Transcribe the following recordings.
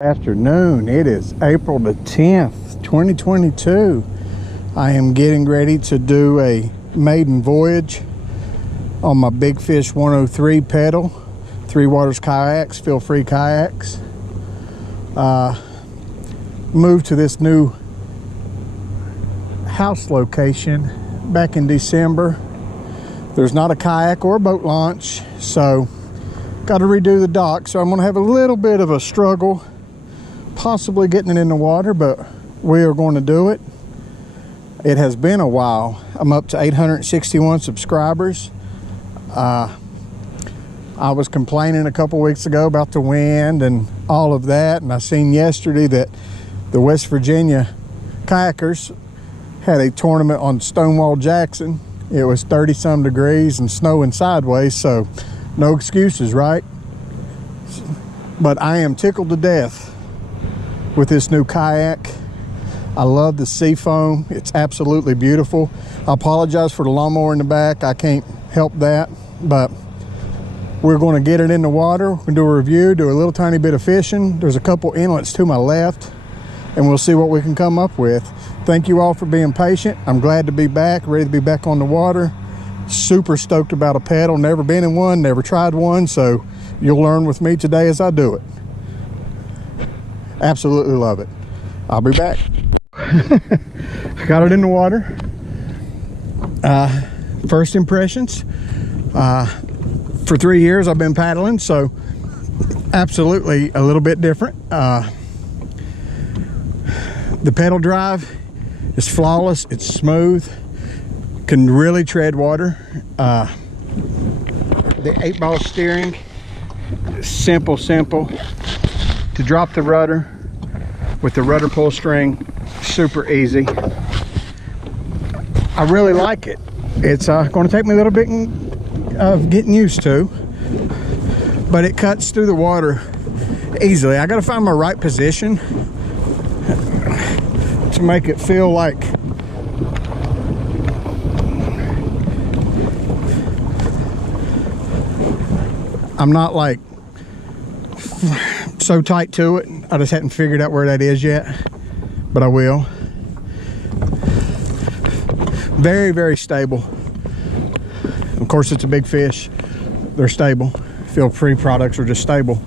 Afternoon. It is April the 10th, 2022. I am getting ready to do a maiden voyage on my Big Fish 103 pedal. Three Waters Kayaks, feel free kayaks. Moved to this new house location back in December. There's not a kayak or a boat launch, so got to redo the dock. So I'm going to have a little bit of a struggle possibly getting it in the water, but we are going to do it. It has been a while. I'm up to 861 subscribers. I was complaining a couple weeks ago about the wind and all of that, and I seen yesterday that the West Virginia kayakers had a tournament on Stonewall Jackson. It was 30-some degrees and snowing sideways, so no excuses, right? But I am tickled to death with this new kayak. I love the SEAFOAM. It's absolutely beautiful. I apologize for the lawnmower in the back. I can't help that, but we're going to get it in the water. We're going to do a review, do a little tiny bit of fishing. There's a couple inlets to my left, and we'll see what we can come up with. Thank you all for being patient. I'm glad to be back, ready to be back on the water. Super stoked about a pedal. Never been in one, never tried one, so you'll learn with me today as I do it. Absolutely love it. I'll be back. Got it in the water. First impressions. For 3 years I've been paddling, so absolutely a little bit different. The pedal drive is flawless. It's smooth. Can really tread water. The 8-ball steering is simple. To drop the rudder with the rudder pull string, super easy. I really like it. It's going to take me a little bit of getting used to, but it cuts through the water easily. I got to find my right position to make it feel like I'm not like so tight to it. I just hadn't figured out where that is yet, but I will. Very stable. Of course, it's a Big Fish. They're stable. Feel free products are just stable.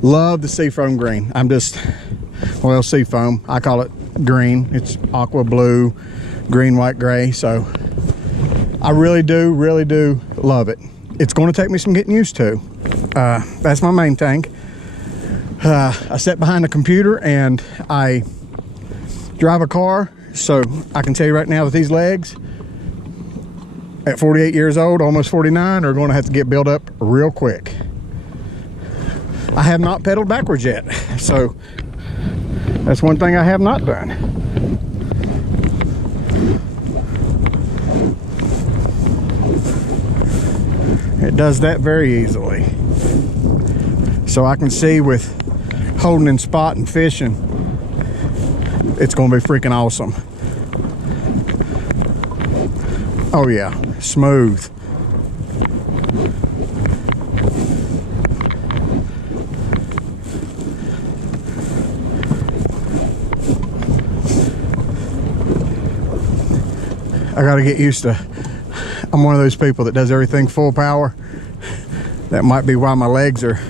Love the SEAFOAM green. Well, SEAFOAM, I call it green. It's aqua blue, green, white, gray. So I really do love it. It's going to take me some getting used to. That's my main thing. I sit behind the computer and I drive a car, so I can tell you right now that these legs at 48 years old, almost 49, are going to have to get built up real quick. I have not pedaled backwards yet, so that's one thing I have not done. It does that very easily. So I can see with holding in spot and fishing, it's going to be freaking awesome. Oh yeah, smooth. I got to get used to, I'm one of those people that does everything full power. That might be why my legs are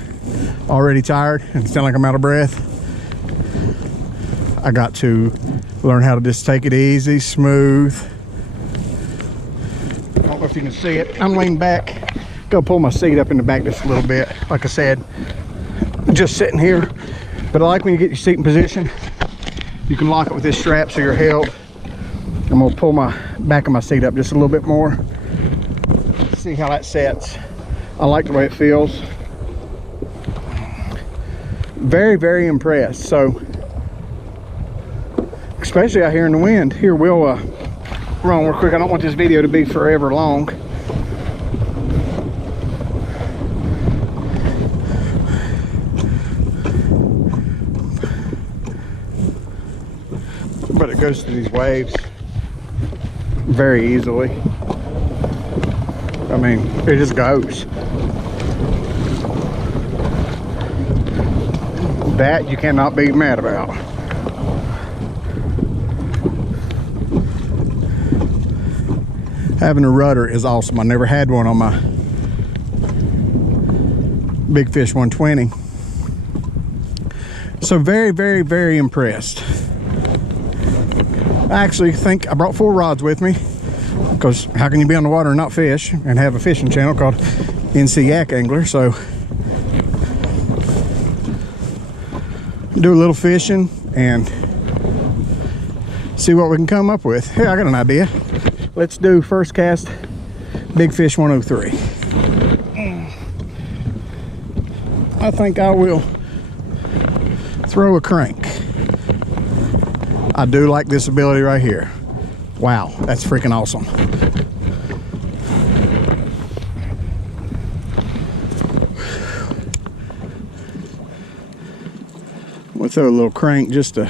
already tired and sound like I'm out of breath. I got to learn how to just take it easy, smooth. I don't know if you can see it. I'm leaning back. Go pull my seat up in the back just a little bit. Like I said, just sitting here. But I like when you get your seat in position, you can lock it with this strap so you're held. I'm gonna pull my back of my seat up just a little bit more. See how that sets. I like the way it feels. Very impressed. So especially out here in the wind. Here, we'll run real quick. I don't want this video to be forever long. But it goes through these waves very easily. I mean, it just goes. That you cannot be mad about. Having a rudder is awesome. I never had one on my Big Fish 120. So very, very, very impressed. I actually think I brought 4 rods with me, because how can you be on the water and not fish and have a fishing channel called Yak Angler? So do a little fishing and see what we can come up with. Hey, I got an idea. Let's do first cast Big Fish 103. I think I will throw a crank. I do like this ability right here. Wow, that's freaking awesome. We'll throw a little crank just to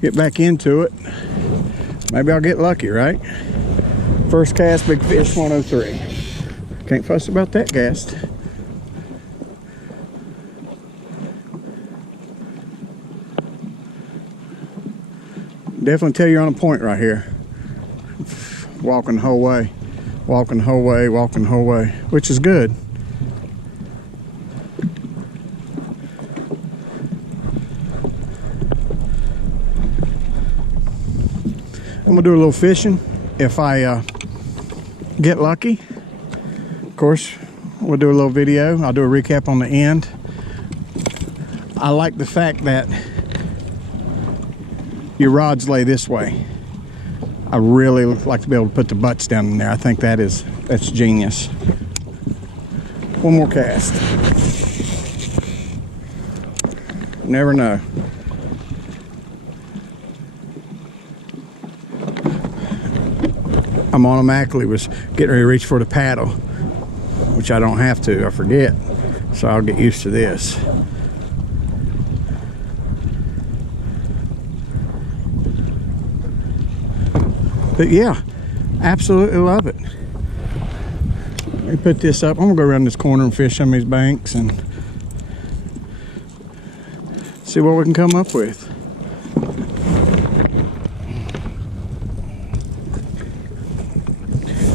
get back into it. Maybe I'll get lucky, right? First cast, Big Fish 103. Can't fuss about that cast. Definitely tell you're on a point right here. Walking the whole way, walking the whole way, walking the whole way, which is good. I'm gonna do a little fishing. If I get lucky, of course, we'll do a little video. I'll do a recap on the end. I like the fact that your rods lay this way. I really like to be able to put the butts down in there. I think that's genius. One more cast. Never know. I'm automatically was getting ready to reach for the paddle, which I don't have to, I forget. So I'll get used to this. But yeah, absolutely love it. Let me put this up. I'm gonna go around this corner and fish some of these banks and see what we can come up with.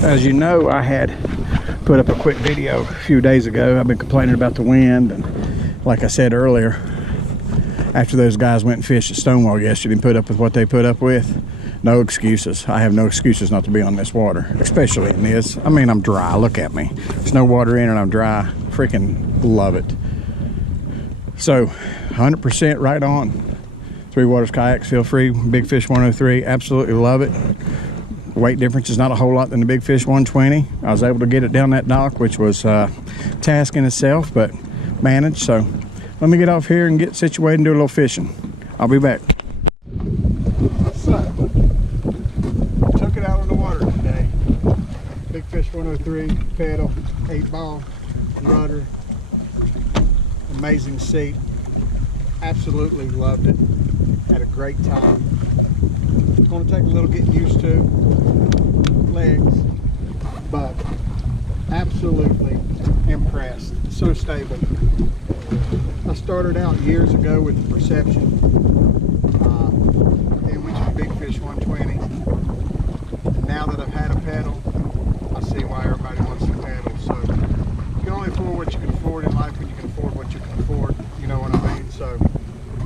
As you know, I had put up a quick video a few days ago. I've been complaining about the wind, and like I said earlier, after those guys went and fished at Stonewall yesterday and put up with what they put up with, no excuses. I have no excuses not to be on this water, especially in this. I mean, I'm dry. Look at me. There's no water in and I'm dry. Freaking love it. So 100% right on. Three Waters Kayaks, feel free. Big Fish 103, absolutely love it. Weight difference is not a whole lot than the Big Fish 120. I was able to get it down that dock, which was a task in itself, but managed. So let me get off here and get situated and do a little fishing. I'll be back. So, took it out on the water today. Big Fish 103, pedal, 8-ball, rudder, amazing seat. Absolutely loved it. Had a great time. It's going to take a little getting used to legs, but absolutely impressed. So stable. I started out years ago with the Perception, which is Big Fish 120. And now that I've had a pedal, I see why everybody wants to pedal. So you can only afford what you can afford in life when you can afford what you can afford. You know what I mean? So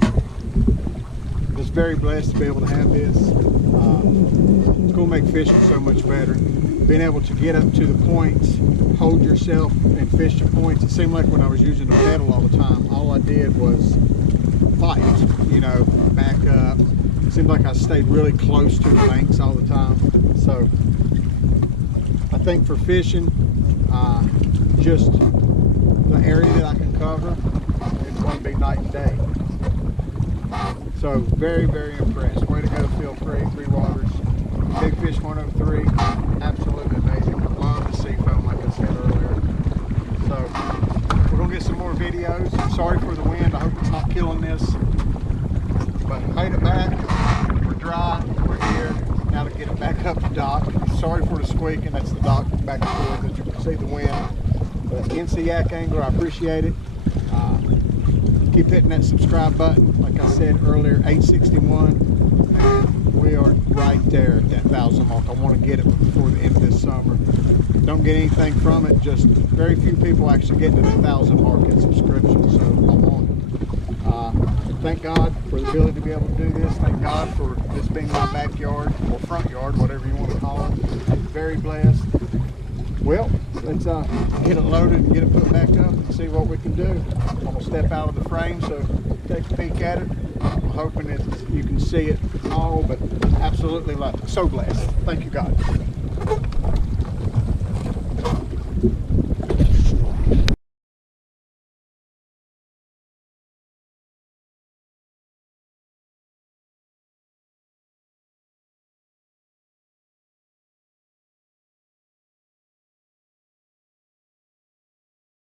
I'm just very blessed to be able to have this. It's going to make fishing so much better. Being able to get up to the points, hold yourself and fish the points. It seemed like when I was using the pedal all the time, all I did was fight, you know, back up. It seemed like I stayed really close to the banks all the time. So I think for fishing, just the area that I can cover, it's going to be night and day. So very, very impressed. Way to go, feel free, Three Waters. Big Fish 103, absolutely amazing. Love the SEAFOAM, like I said earlier. So we're gonna get some more videos. Sorry for the wind. I hope it's not killing this. But made it back. We're dry. We're here. Now to get it back up the dock. Sorry for the squeaking. That's the dock back and forth. As you can see the wind. But Yak Angler, I appreciate it. Keep hitting that subscribe button. Like I said earlier, 861, and we are right there at that 1,000 mark. I want to get it before the end of this summer. Don't get anything from it. Just very few people actually get to the 1,000 mark in subscriptions, so I'm on it. Thank God for the ability to be able to do this. Thank God for this being my backyard or front yard, whatever you want to call it. Very blessed. Well, let's get it loaded and get it put back up and see what we can do. I'm going to step out of the frame so take a peek at it. I'm hoping that you can see it all, but absolutely love it. So blessed. Thank you, God.